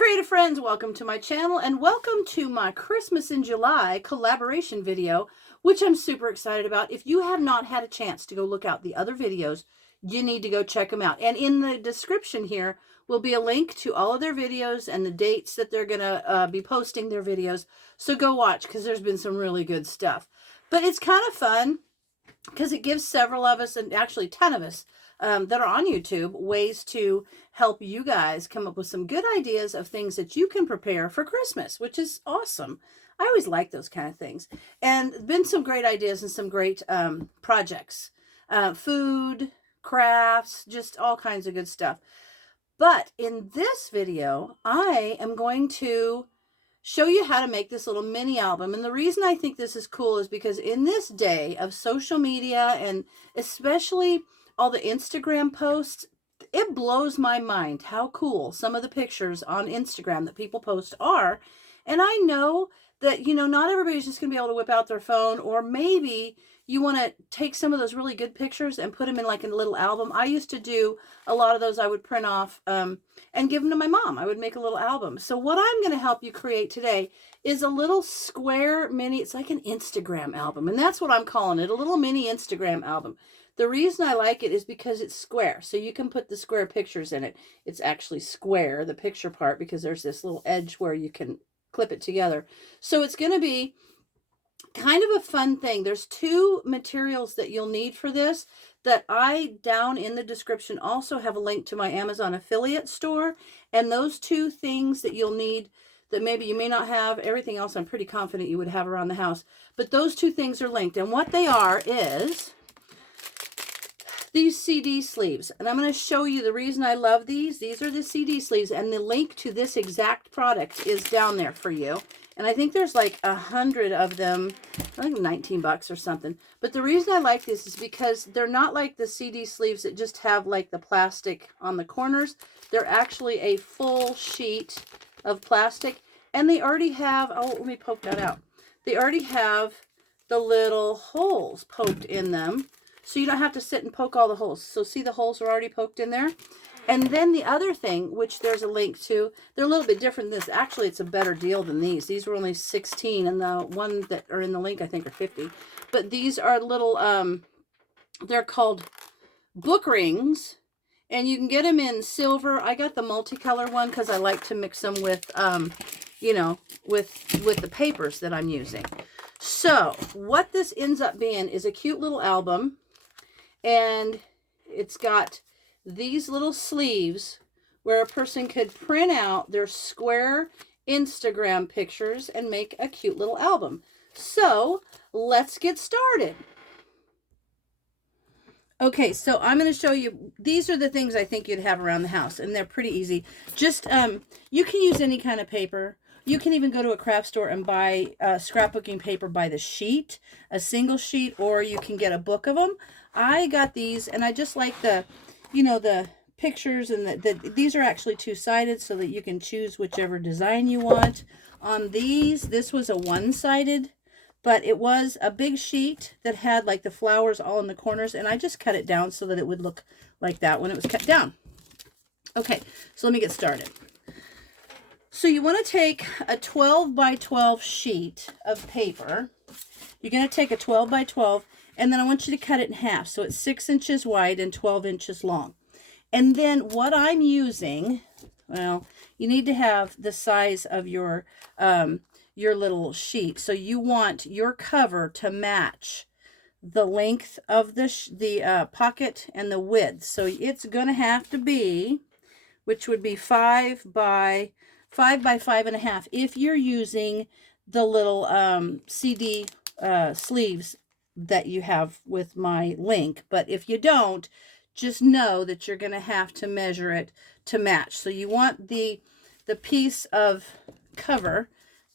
creative friends, welcome to my channel and welcome to my Christmas in July collaboration video, which I'm super excited about. If you have not had a chance to go look out the other videos, you need to go check them out. And in the description here will be a link to all of their videos and the dates that they're going to be posting their videos. So go watch because there's been some really good stuff. But it's kind of fun because it gives several of us, and actually 10 of us, that are on YouTube, ways to help you guys come up with some good ideas of things that you can prepare for Christmas, which is awesome. I always like those kind of things. And been some great ideas and some great projects. Food, crafts, just all kinds of good stuff. But in this video, I am going to show you how to make this little mini album. And the reason I think this is cool is because in this day of social media, and especially all the Instagram posts, it blows my mind how cool some of the pictures on Instagram that people post are. And I know that, you know, not everybody's just going to be able to whip out their phone, or maybe you want to take some of those really good pictures and put them in like a little album. I used to do a lot of those. I would print off and give them to my mom. I would make a little album. So what I'm going to help you create today is a little square mini, it's like an Instagram album. And that's what I'm calling it, a little mini Instagram album. The reason I like it is because it's square. So you can put the square pictures in it. It's actually square, the picture part, because there's this little edge where you can clip it together. So it's going to be kind of a fun thing. There's two materials that you'll need for this that I, down in the description, also have a link to my Amazon affiliate store. And those two things that you'll need that maybe you may not have, everything else I'm pretty confident you would have around the house. But those two things are linked. And what they are is these CD sleeves. And I'm going to show you the reason I love these. These are the CD sleeves, and the link to this exact product is down there for you. And I think there's like 100 of them, I think 19 bucks or something. But the reason I like this is because they're not like the CD sleeves that just have like the plastic on the corners. They're actually a full sheet of plastic. And they already have, oh, let me poke that out. They already have the little holes poked in them. So you don't have to sit and poke all the holes. So see, the holes are already poked in there. And then the other thing, which there's a link to, they're a little bit different than this. Actually, it's a better deal than these. These were only 16, and the one that are in the link, I think, are 50. But these are little, they're called book rings, and you can get them in silver. I got the multicolor one because I like to mix them with, you know, with the papers that I'm using. So what this ends up being is a cute little album, and it's got these little sleeves where a person could print out their square Instagram pictures and make a cute little album. So let's get started. Okay, so I'm going to show you, these are the things I think you'd have around the house, and they're pretty easy. Just, you can use any kind of paper. You can even go to a craft store and buy scrapbooking paper by the sheet, a single sheet, or you can get a book of them. I got these, and I just like the, you know, the pictures, and these are actually two-sided so that you can choose whichever design you want. On these, this was a one-sided, but it was a big sheet that had like the flowers all in the corners, and I just cut it down so that it would look like that when it was cut down. Okay, so let me get started. So you want to take a 12 by 12 sheet of paper. You're going to take a 12 by 12, and then I want you to cut it in half. So it's 6 inches wide and 12 inches long. And then what I'm using, well, you need to have the size of your little sheet. So you want your cover to match the length of the pocket and the width. So it's going to have to be, which would be 5 by 5.5. If you're using the little CD sleeves that you have with my link. But if you don't, just know that you're going to have to measure it to match. So you want the piece of cover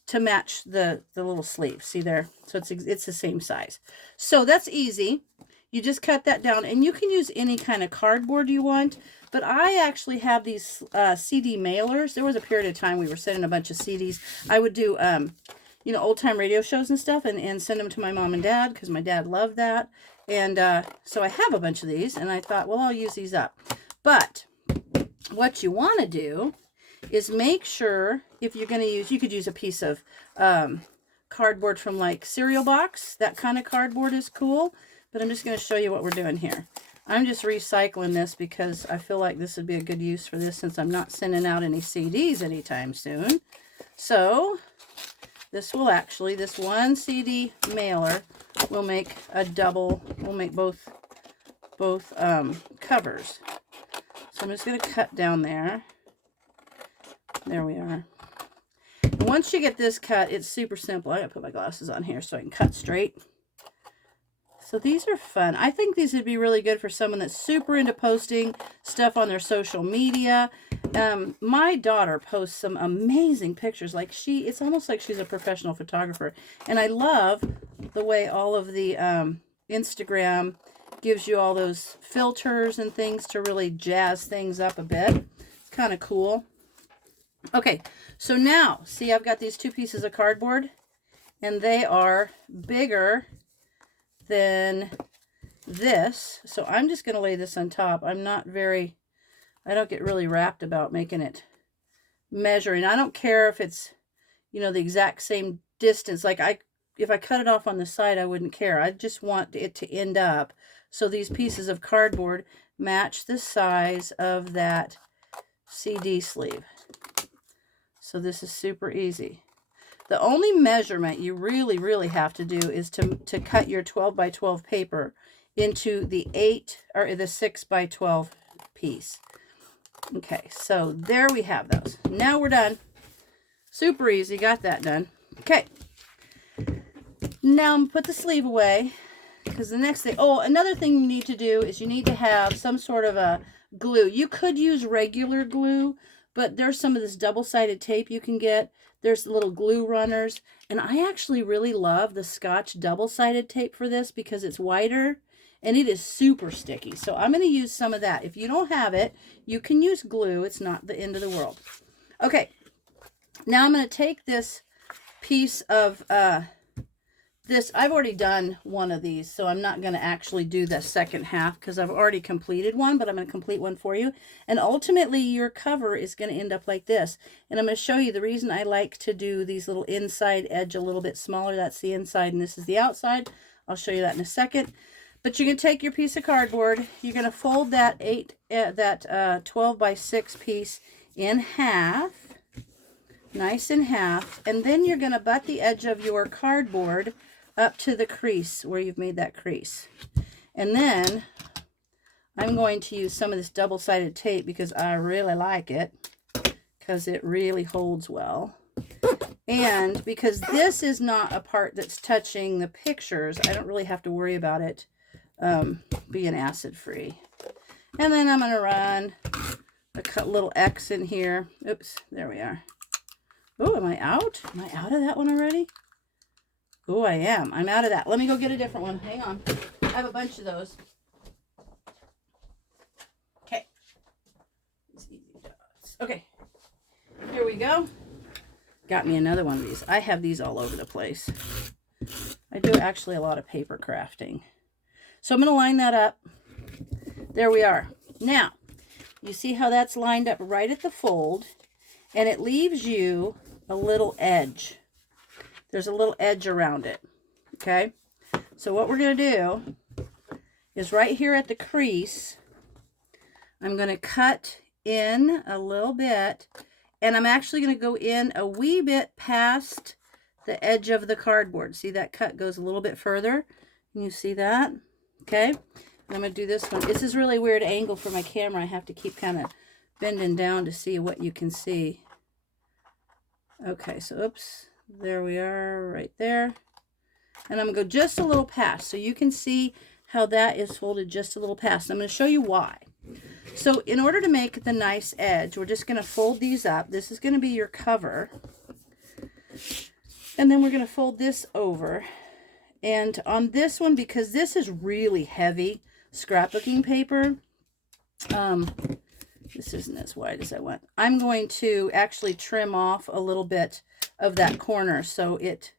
to match the little sleeve. See there? So it's the same size. So that's easy. You just cut that down, and you can use any kind of cardboard you want. But I actually have these CD mailers. There was a period of time we were sending a bunch of CDs. I would do, you know, old-time radio shows and stuff, and send them to my mom and dad because my dad loved that. And so I have a bunch of these, and I thought, well, I'll use these up. But what you want to do is make sure, if you're going to use, you could use a piece of cardboard from like cereal box. That kind of cardboard is cool. But I'm just going to show you what we're doing here. I'm just recycling this because I feel like this would be a good use for this since I'm not sending out any CDs anytime soon. So this will actually, this one CD mailer will make a double, we'll make both covers. So I'm just going to cut down there. There we are. And once you get this cut, it's super simple. I got to put my glasses on here so I can cut straight. So these are fun. I think these would be really good for someone that's super into posting stuff on their social media. My daughter posts some amazing pictures. Like it's almost like she's a professional photographer. And I love the way all of the Instagram gives you all those filters and things to really jazz things up a bit. It's kind of cool. Okay, so now, see, I've got these two pieces of cardboard, and they are bigger than this. So I'm just going to lay this on top. I don't get really wrapped about making it measuring. I don't care if it's, you know, the exact same distance. Like if I cut it off on the side, I wouldn't care. I just want it to end up so these pieces of cardboard match the size of that CD sleeve. So this is super easy. The only measurement you really, really have to do is to cut your 12 by 12 paper into the 6 by 12 piece. Okay, so there we have those. Now we're done. Super easy, got that done. Okay. Now I'm gonna put the sleeve away because the next thing, another thing you need to do is you need to have some sort of a glue. You could use regular glue, but there's some of this double-sided tape you can get. There's the little glue runners. And I actually really love the Scotch double-sided tape for this because it's whiter and it is super sticky. So I'm going to use some of that. If you don't have it, you can use glue. It's not the end of the world. Okay. Now I'm going to take this piece of I've already done one of these, so I'm not going to actually do the second half because I've already completed one, but I'm going to complete one for you. And ultimately, your cover is going to end up like this. And I'm going to show you the reason I like to do these little inside edge a little bit smaller. That's the inside, and this is the outside. I'll show you that in a second. But you're going to take your piece of cardboard. You're going to fold that 12 by 6 piece in half, nice in half, and then you're going to butt the edge of your cardboard up to the crease where you've made that crease. And then I'm going to use some of this double-sided tape because I really like it because it really holds well. And because this is not a part that's touching the pictures, I don't really have to worry about it being acid-free. And then I'm going to run a little X in here. Oops, there we are. Oh, am I out? Am I out of that one already? Oh, I am. I'm out of that. Let me go get a different one. Hang on. I have a bunch of those. Okay. Okay. Here we go. Got me another one of these. I have these all over the place. I do actually a lot of paper crafting. So I'm going to line that up. There we are. Now, you see how that's lined up right at the fold, and it leaves you a little edge. There's a little edge around it, okay? So what we're going to do is right here at the crease, I'm going to cut in a little bit, and I'm actually going to go in a wee bit past the edge of the cardboard. See, that cut goes a little bit further. Can you see that? Okay. And I'm going to do this one. This is really weird angle for my camera. I have to keep kind of bending down to see what you can see. Okay, so oops. There we are, right there. And I'm going to go just a little past so you can see how that is folded just a little past. I'm going to show you why. So in order to make the nice edge, we're just going to fold these up. This is going to be your cover. And then we're going to fold this over. And on this one, because this is really heavy scrapbooking paper, this isn't as wide as I want. I'm going to actually trim off a little bit of that corner so it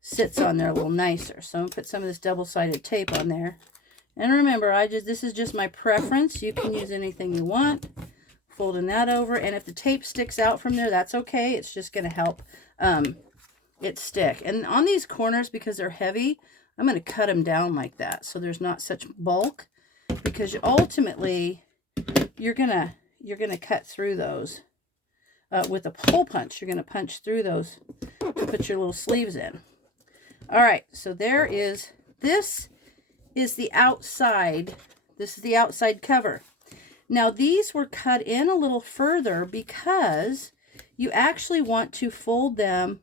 sits on there a little nicer. So I'm going to put some of this double-sided tape on there. And remember, this is just my preference. You can use anything you want. folding that over. And if the tape sticks out from there, that's okay. It's just going to help it stick. And on these corners, because they're heavy, I'm going to cut them down like that so there's not such bulk, because ultimately you're gonna cut through those with a hole punch. You're gonna punch through those to put your little sleeves in. All right, so this is the outside. This is the outside cover. Now these were cut in a little further because you actually want to fold them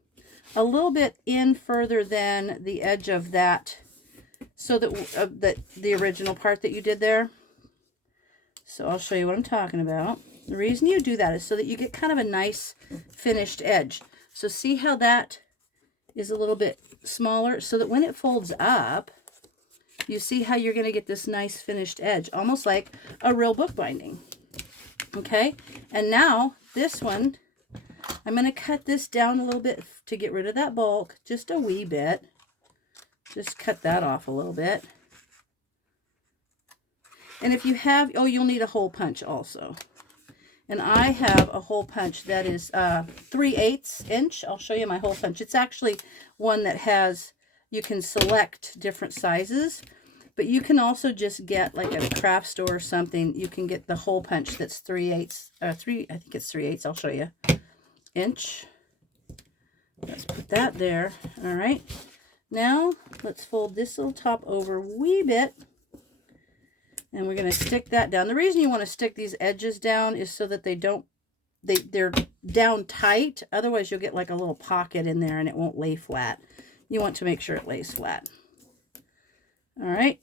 a little bit in further than the edge of that, so that the original part that you did there. So I'll show you what I'm talking about. The reason you do that is so that you get kind of a nice finished edge. So see how that is a little bit smaller, so that when it folds up, you see how you're going to get this nice finished edge, almost like a real book binding. Okay, and now this one, I'm going to cut this down a little bit to get rid of that bulk, just a wee bit. Just cut that off a little bit. And if you have, oh, you'll need a hole punch also. And I have a hole punch that is 3/8 inch. I'll show you my hole punch. It's actually one that has, you can select different sizes, but you can also just get, like at a craft store or something, you can get the hole punch that's 3/8, I think it's 3/8, I'll show you, inch. Let's put that there. All right. Now let's fold this little top over a wee bit. And we're going to stick that down. The reason you want to stick these edges down is so that they're down tight. Otherwise, you'll get like a little pocket in there and it won't lay flat. You want to make sure it lays flat. All right.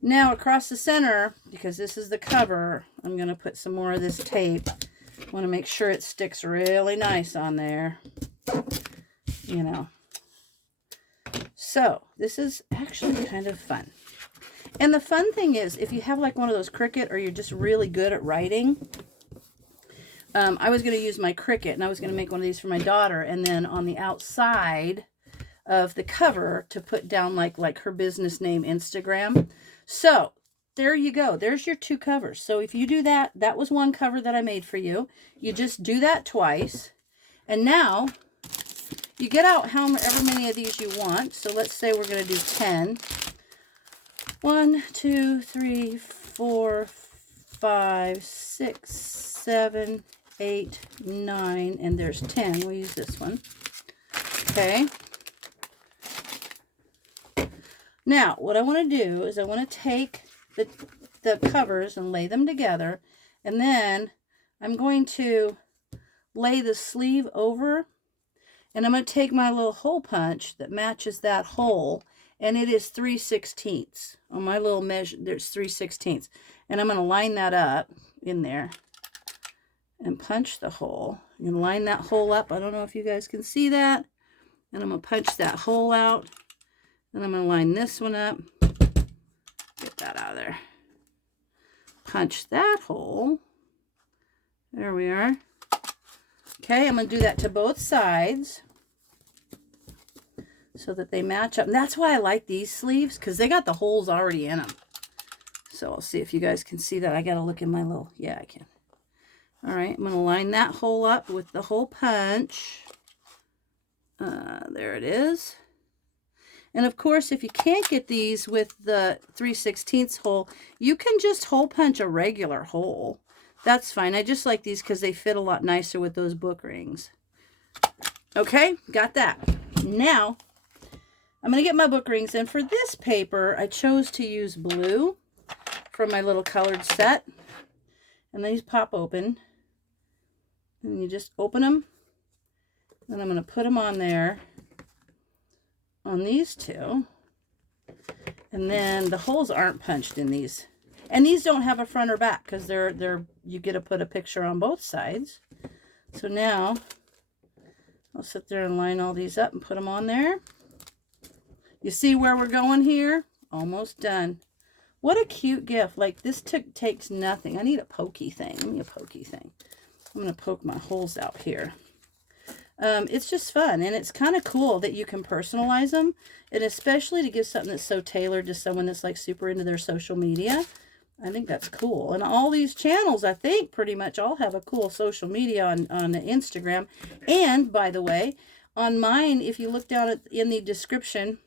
Now across the center, because this is the cover, I'm going to put some more of this tape. I want to make sure it sticks really nice on there. You know. So this is actually kind of fun. And the fun thing is, if you have like one of those Cricut, or you're just really good at writing, I was going to use my Cricut, and I was going to make one of these for my daughter, and then on the outside of the cover to put down like her business name, Instagram. So there you go. There's your two covers. So if you do that, that was one cover that I made for you. You just do that twice. And now you get out however many of these you want. So let's say we're going to do 10. 1, 2, 3, 4, 5, 6, 7, 8, 9, and there's 10. We'll use this one. Okay. Now, what I want to do is I want to take the covers and lay them together, and then I'm going to lay the sleeve over, and I'm going to take my little hole punch that matches that hole, and it is 3/16 on my little measure. There's 3/16, and I'm going to line that up in there and punch the hole. I'm going to line that hole up. I don't know if you guys can see that. And I'm going to punch that hole out. And I'm going to line this one up. Get that out of there. Punch that hole. There we are. Okay, I'm going to do that to both sides so that they match up. And that's why I like these sleeves, because they got the holes already in them. So I'll see if you guys can see that. I got to look in my little, yeah, I can. All right, I'm going to line that hole up with the hole punch. There it is. And of course, if you can't get these with the 3/16 hole, you can just hole punch a regular hole. That's fine. I just like these because they fit a lot nicer with those book rings. Okay, got that. Now, I'm going to get my book rings. And for this paper, I chose to use blue from my little colored set. And these pop open. And you just open them. Then I'm going to put them on there. On these two. And then the holes aren't punched in these. And these don't have a front or back because they're you get to put a picture on both sides. So now I'll sit there and line all these up and put them on there. You see where we're going here? Almost done. What a cute gift. Like, this takes nothing. I need a pokey thing. Give me a pokey thing. I'm going to poke my holes out here. It's just fun, and it's kind of cool that you can personalize them, and especially to give something that's so tailored to someone that's like super into their social media. I think that's cool. And all these channels, I think, pretty much all have a cool social media on Instagram. And, by the way, on mine, if you look down in the description,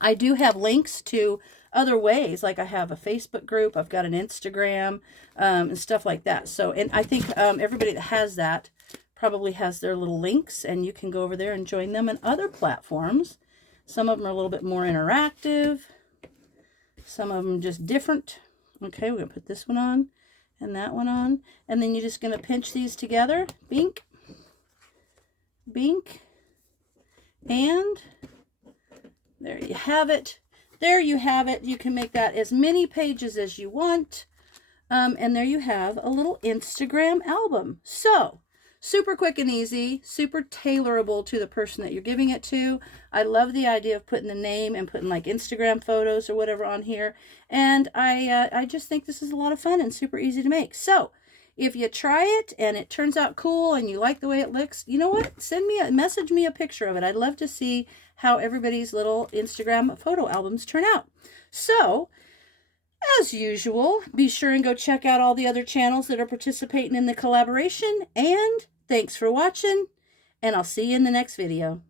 I do have links to other ways. Like I have a Facebook group, I've got an Instagram, and stuff like that. So, and I think everybody that has that probably has their little links, and you can go over there and join them on other platforms. Some of them are a little bit more interactive. Some of them just different. Okay, we're going to put this one on and that one on. And then you're just going to pinch these together. Bink. Bink. And there you have it. There you have it. You can make that as many pages as you want. And there you have a little Instagram album. So, super quick and easy, super tailorable to the person that you're giving it to. I love the idea of putting the name and putting like Instagram photos or whatever on here. And I just think this is a lot of fun and super easy to make. So if you try it and it turns out cool and you like the way it looks, you know what? Message me a picture of it. I'd love to see how everybody's little Instagram photo albums turn out. So, as usual, be sure and go check out all the other channels that are participating in the collaboration. And thanks for watching, and I'll see you in the next video.